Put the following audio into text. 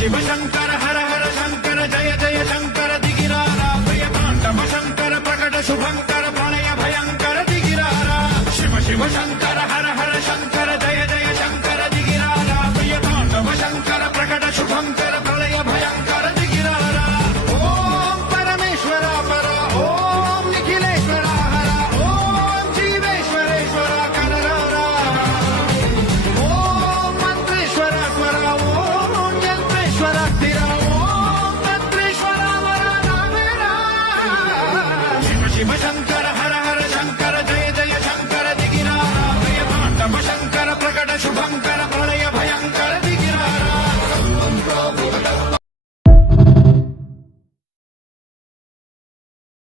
शिव शंकर हर हर शंकर जय जय शंकर दिगिरारा भय तांडव शंकर प्रकट शुभंकर प्रणय भयंकर दिगिरारा शिव शिव शंकर हर हर शंकर जय जय शंकर दिगिरारा भय तांडव शंकर प्रकट शुभंकर प्रणय भयंकर दिगिरारा ओम परमेश्वर पर ओम निखिलेश्वर हर ओम जीवेश्वरेश्वर कररारा ओम मंत्रेश्वर स्वर ओम यंत्रेश्वर स्थिर ओम तंत्रेश्वर वर नामेरा शिव शिव शंकर